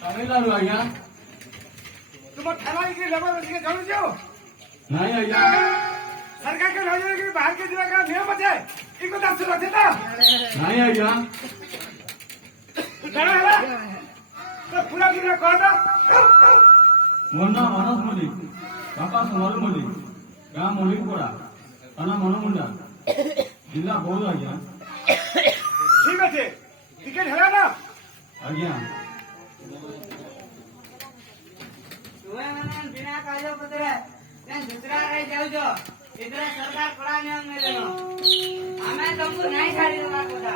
तमिलनाडु आज्ञा तुम थाना की लेबर के जानो जो नहीं आज्ञा सरकार के नजर के बाहर के जिला का नियम है इनको 10 रखे था नहीं आज्ञा जाना है तो पूरा जिला कह दो मोना मानस मलिक बापा सोनालू मलिक गांव मलिकपुरा थाना मनमुंडा जिला बौद्ध आज्ञा ठीक है टिकट है ना आज्ञा बिना काजो पत्र दूसरा रह जाओ जो इधर सरकार पड़ा नियम में लेनो हमें तुमको नहीं छाड़ी देना कोता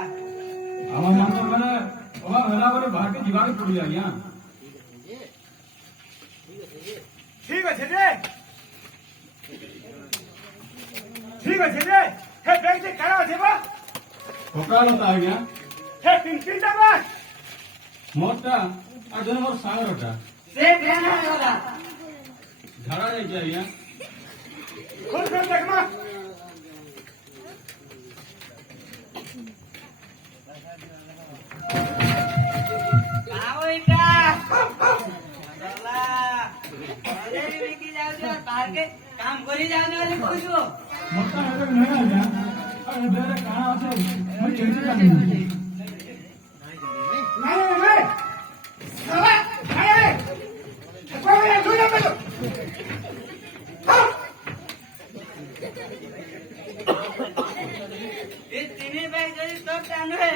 हम मन मैंने ओमा भेला बोले बाहर के जीवा के पड़ी आज्ञा ठीक है रे ठीक है रे हे बैंक से करा है बा होका लता आज्ञा हे पिन दबा मोटा अजन मोर सागरटा से ध्यान होगा झाड़ा जाई छै आज्ञा खोल कर देखमा आओ इटा चला अरे लेके जाओ जो बाहर के काम करी जाने वाले पूछो मोटा है नहीं आज्ञा अरे बेरे कहां आछे मैं कैसे जानू नहीं साला आए कोई नहीं लूटा पे ये तीन बैग जल्दी तो टानो है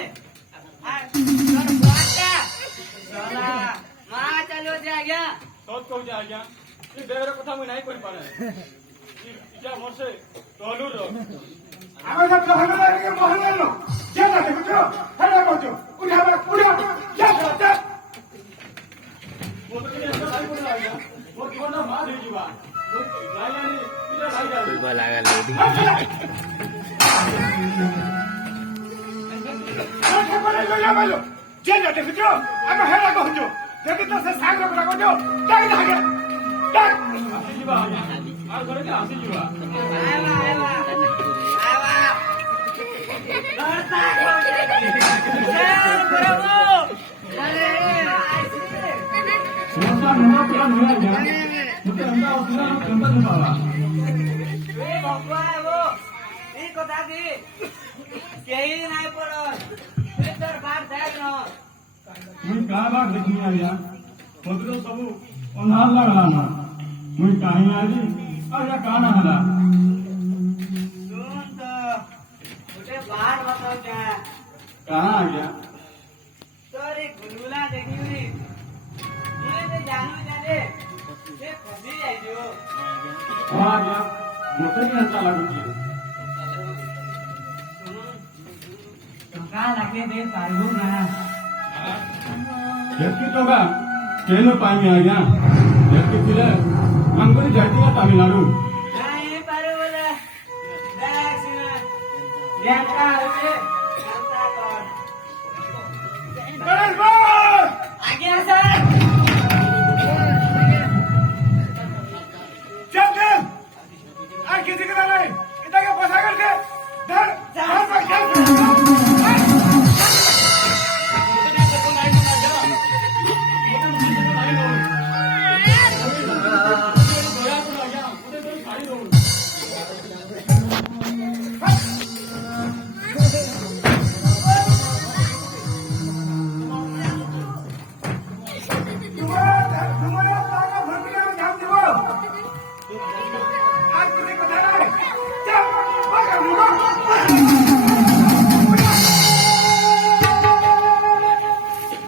और बाटा चला मां चलो जा गया सत कहू छै आज्ञा ई बेरे कथा मैं नहीं कहि पारे इजा मोर से तोलू रो हमें सब कहना है कि मोहल्ले लो जे ना देखो है ना कोचो उठा जा जा वो तो नहीं भाई बोल आज्ञा वो कोन ना मार दे जीवा नहीं नहीं इजा भाई जा फुटबॉल लगा लोडी जे ना देखो हम है ना कोचो देखि तो से साग रो कोचो डाक धागे डाक आसी जीवा आज्ञा आ घरे के आसी जीवा आवा लड़ता चल प्रभु अरे मोटा नंबर पूरा नहीं आज्ञा मुझे अंडा उतना कंटा नहीं पावा ए भगवान वो ई कथा दी केही नहीं पड़ो इधर बात देख न मुई का बात देखनी आज्ञा मतलब सब अन्हार लगला ना मुई काहे आजी अरे का ना हला सुन तो मुझे बात बताओ क्या कहां आ गया तोरी गुलगुला देखी हुई मुझे तो जानू जाने ये फंसी जाए जो हां आ गया मुझे भी अच्छा लागू छी टका लगे दे पारू ना जबकि तो का केनो पानी आ गया जबकि फिर अंगुरी जाती है तमिलनाडु नहीं पारू बोले देख सुन देखा होते करता कर बस आगे सर